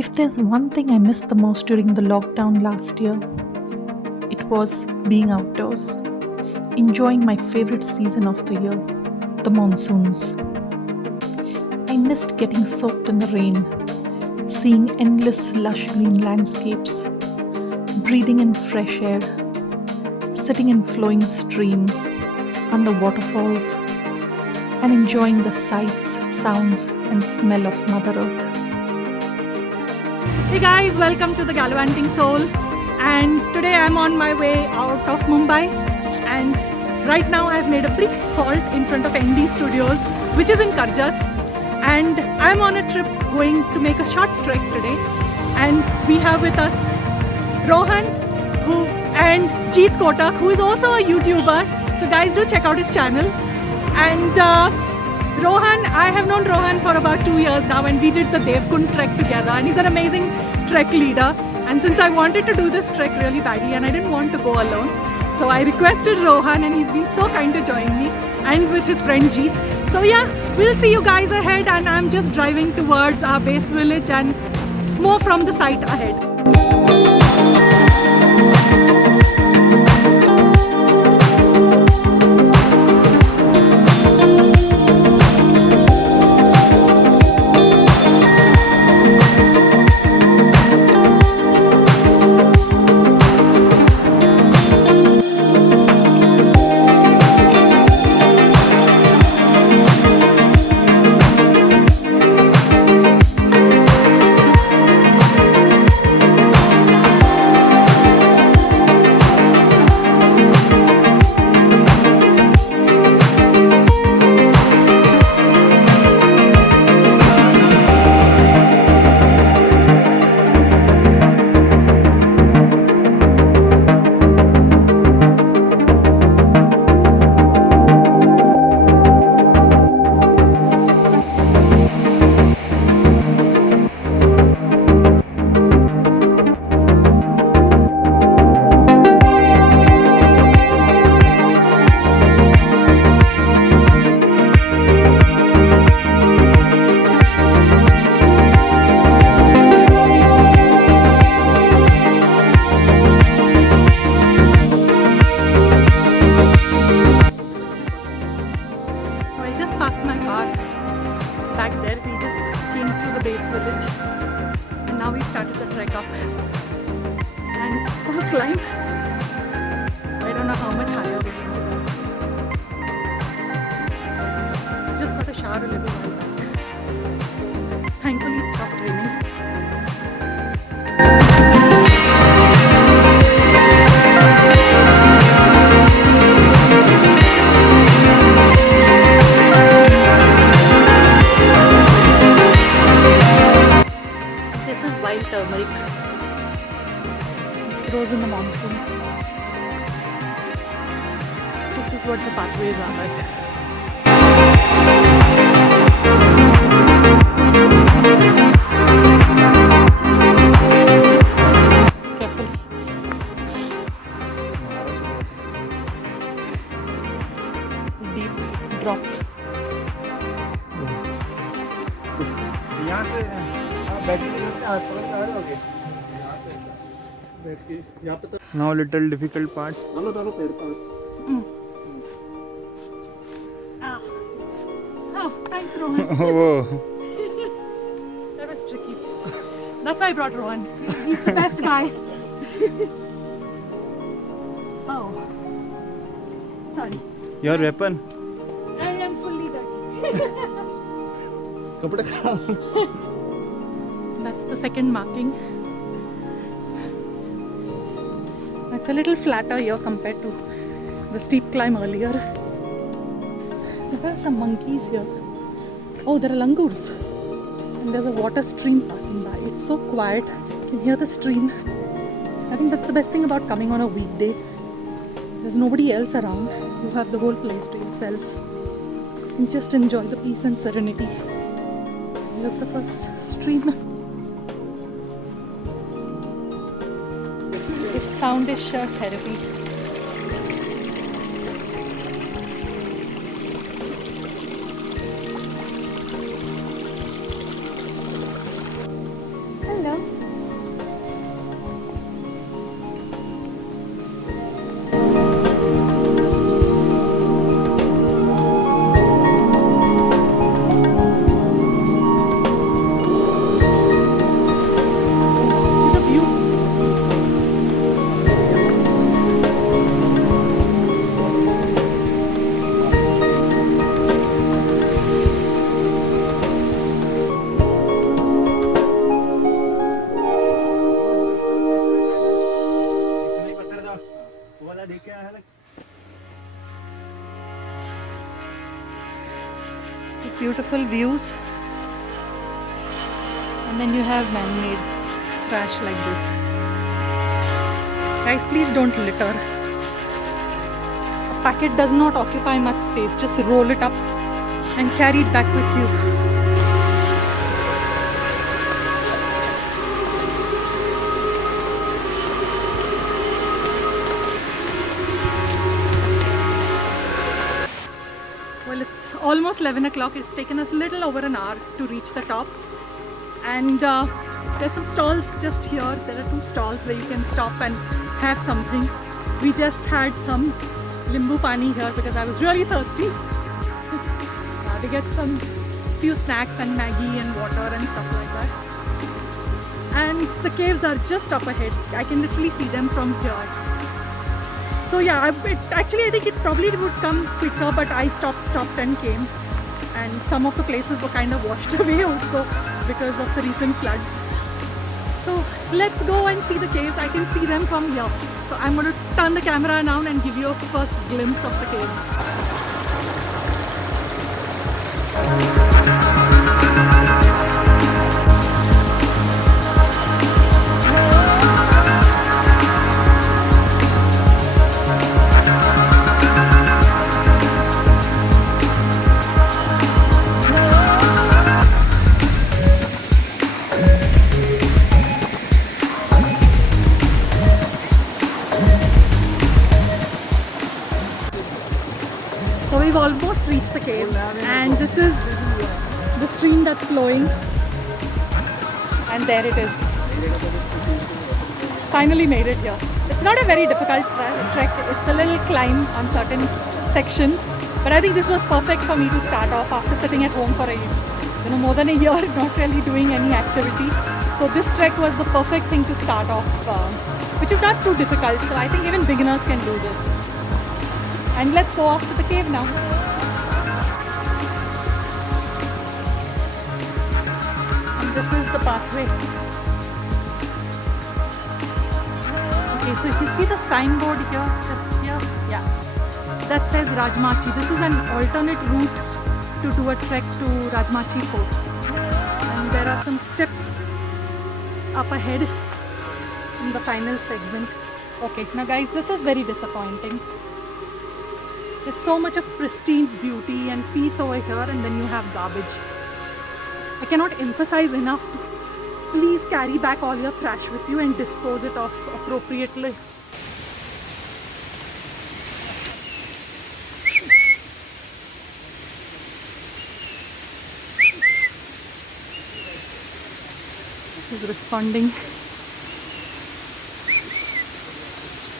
If there's one thing I missed the most during the lockdown last year, it was being outdoors, enjoying my favorite season of the year, the monsoons. I missed getting soaked in the rain, seeing endless lush green landscapes, breathing in fresh air, sitting in flowing streams, under waterfalls, and enjoying the sights, sounds, and smell of Mother Earth. Hey guys, welcome to the Gallivanting Soul, and today I'm on my way out of Mumbai, and right now I've made a brief halt in front of ND Studios, which is in Karjat, and I'm on a trip going to make a short trek today, and we have with us Rohan and Jeet Kotak, who is also a YouTuber, so guys do check out his channel. And Rohan, I have known Rohan for about 2 years now, and we did the Devkund trek together, and he's an amazing trek leader. And since I wanted to do this trek really badly and I didn't want to go alone, so I requested Rohan, and he's been so kind to join me, and with his friend Jeet. So yeah, we'll see you guys ahead, and I'm just driving towards our base village and more from the site ahead. Back there, we just came through the base village, and now we started the trek up, and it's a small climb. I don't know how much higher we're going to go. Just got a shower a little while back. Thankfully it stopped raining. Turmeric. It grows in the monsoon. This is what the pathways are like. Carefully. Deep drop. Now little difficult part. Oh, thanks Rohan. Oh. That was tricky. That's why I brought Rohan. He's the best guy. Oh. Sorry. Your weapon? I am fully dirty. That's the second marking. It's a little flatter here compared to the steep climb earlier. There are some monkeys here. Oh, there are langurs. And there's a water stream passing by. It's so quiet. You can hear the stream. I think that's the best thing about coming on a weekday. There's nobody else around. You have the whole place to yourself. And just enjoy the peace and serenity. Here's the first stream. Its sound is sheer therapy. Hello. Beautiful views, and then you have man-made trash like this. Guys, please don't litter. A packet does not occupy much space. Just roll it up and carry it back with you. Well, it's almost 11 o'clock. It's taken us a little over an hour to reach the top. And there's some stalls just here. There are 2 stalls where you can stop and have something. We just had some limbu pani here because I was really thirsty. They get some few snacks and Maggie and water and stuff like that. And the caves are just up ahead. I can literally see them from here. So yeah, I think it probably would come quicker, but I stopped and came. And some of the places were kind of washed away also because of the recent flood. So let's go and see the caves. I can see them from here. So I'm going to turn the camera around and give you a first glimpse of the caves. So we've almost reached the caves, and this is the stream that's flowing, and there it is. Finally made it here. It's not a very difficult trek. It's a little climb on certain sections, but I think this was perfect for me to start off after sitting at home for more than a year not really doing any activity. So this trek was the perfect thing to start off, which is not too difficult. So I think even beginners can do this. And let's go off to the cave now. And this is the pathway. Okay, so if you see the signboard here, just here, yeah, that says Rajmachi. This is an alternate route to do a trek to Rajmachi Fort. And there are some steps up ahead in the final segment. Okay, now guys, this is very disappointing. There's so much of pristine beauty and peace over here, and then you have garbage. I cannot emphasize enough, please carry back all your trash with you and dispose it off appropriately. He's responding.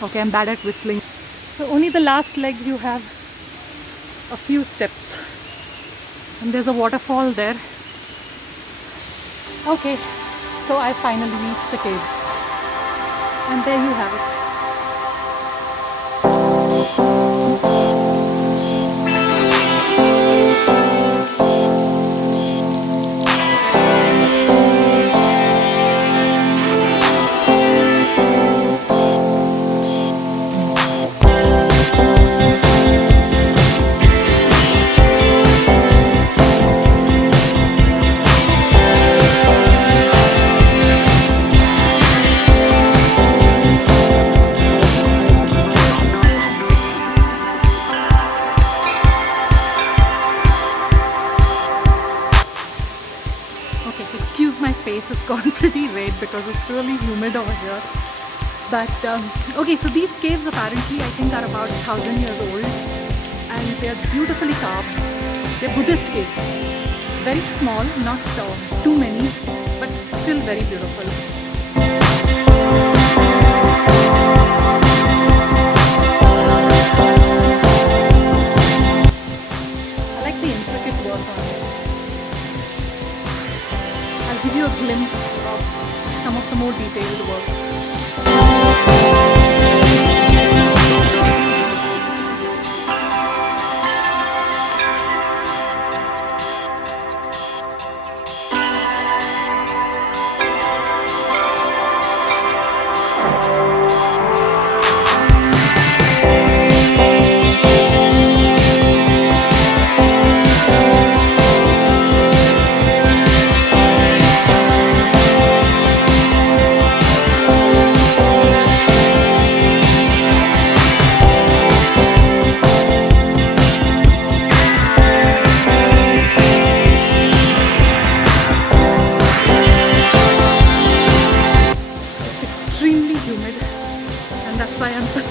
Okay, I'm bad at whistling. So only the last leg you have a few steps, and there's a waterfall there. Okay, so I finally reached the caves, and there you have it. It's gone pretty red because it's really humid over here. But okay, so these caves apparently I think are about 1,000 years old, and they're beautifully carved. They're Buddhist caves. Very small, not too many, but still very beautiful. I like the intricate work on it. I'll give you a glimpse of some of the more detailed work.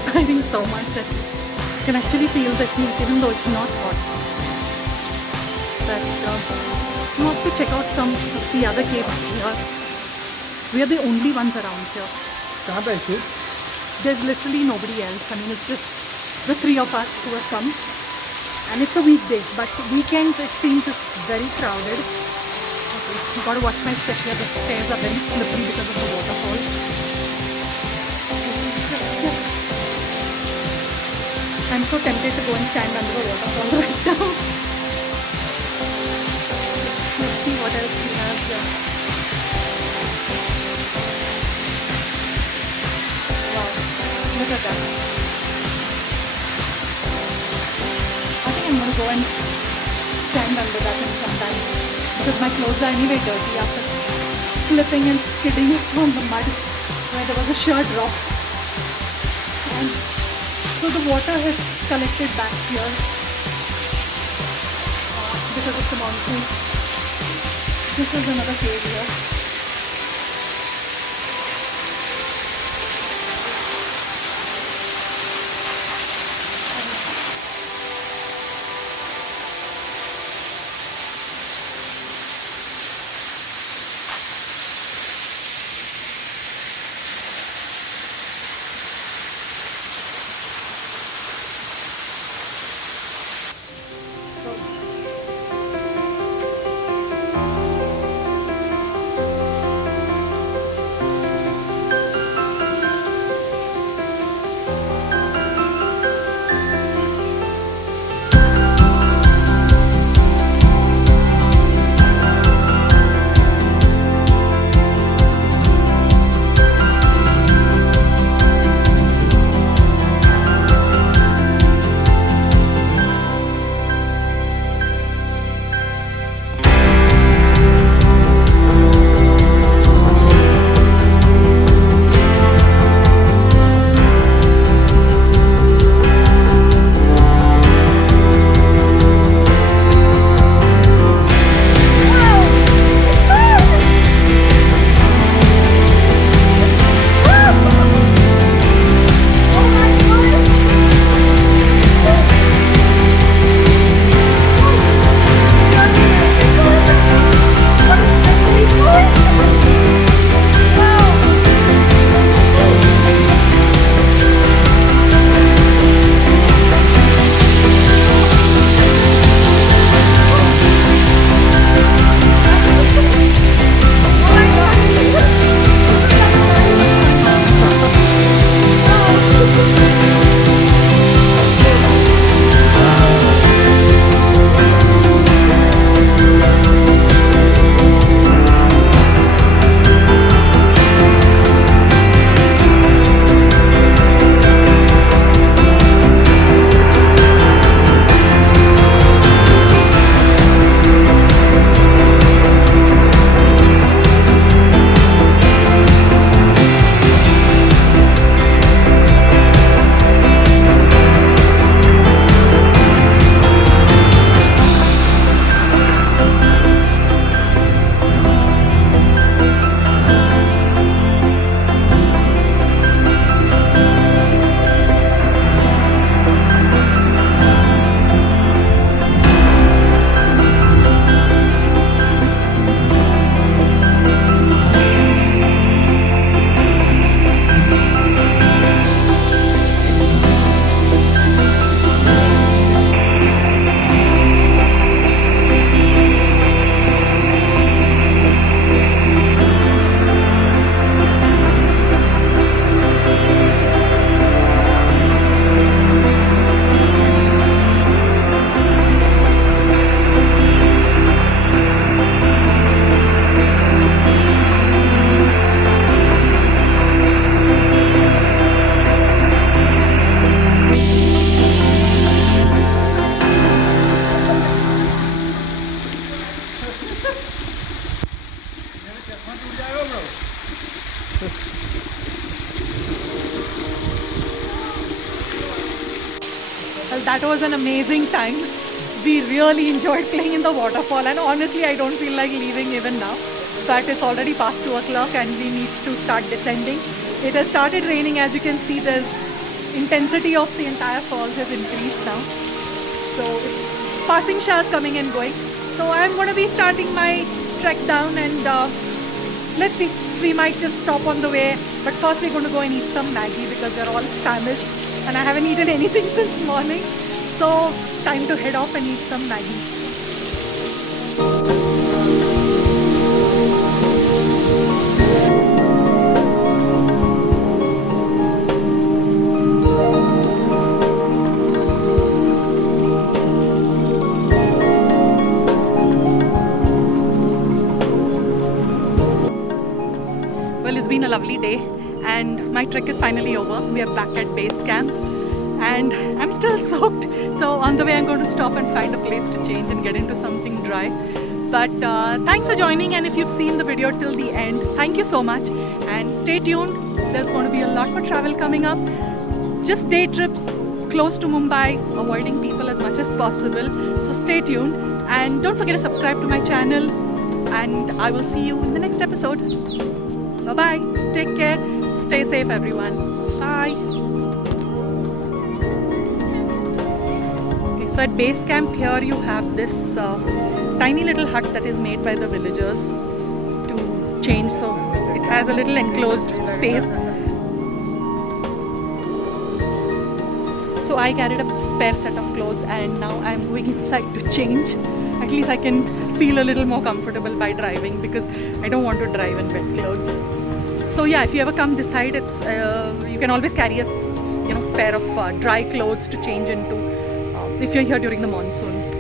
inspiring so much. And you can actually feel the heat even though it's not hot. But you have to check out some of the other caves here. We are the only ones around here. कहाँ पे है? There's literally nobody else. I mean, it's just the three of us who have come. And it's a weekday, but weekends it seems it's very crowded. Okay, you gotta watch my step here. The stairs are very slippery because of the waterfall. I'm so tempted to go and stand under the waterfall right now. Let's see what else we have here. Wow, look at that. I think I'm going to go and stand under that in some time because my clothes are anyway dirty after slipping and skidding on the mud where there was a sheer drop. And so the water has collected back here because of the monsoon. This is another cave here. Well, that was an amazing time. We really enjoyed playing in the waterfall, and honestly I don't feel like leaving even now. But it's already past 2 o'clock and we need to start descending. It has started raining. As you can see, there's intensity of the entire falls has increased now. So it's passing showers coming and going. So I'm going to be starting my trek down, and let's see, we might just stop on the way. But first we're going to go and eat some Maggie because we're all famished and I haven't eaten anything since morning. So time to head off and eat some Maggie. Well, it's been a lovely day and my trek is finally over. We are back at base camp and I'm still soaked. So on the way I'm going to stop and find a place to change and get into something dry. But thanks for joining, and if you've seen the video till the end, thank you so much. And stay tuned, there's going to be a lot more travel coming up. Just day trips close to Mumbai, avoiding people as much as possible. So stay tuned and don't forget to subscribe to my channel, and I will see you in the next episode. Bye-bye. Take care. Stay safe, everyone. Bye. Okay, so at base camp here you have this tiny little hut that is made by the villagers to change. So it has a little enclosed space. So I carried a spare set of clothes and now I'm going inside to change. At least I can feel a little more comfortable by driving because I don't want to drive in wet clothes. So yeah, if you ever come this side, it's you can always carry a pair of dry clothes to change into if you're here during the monsoon.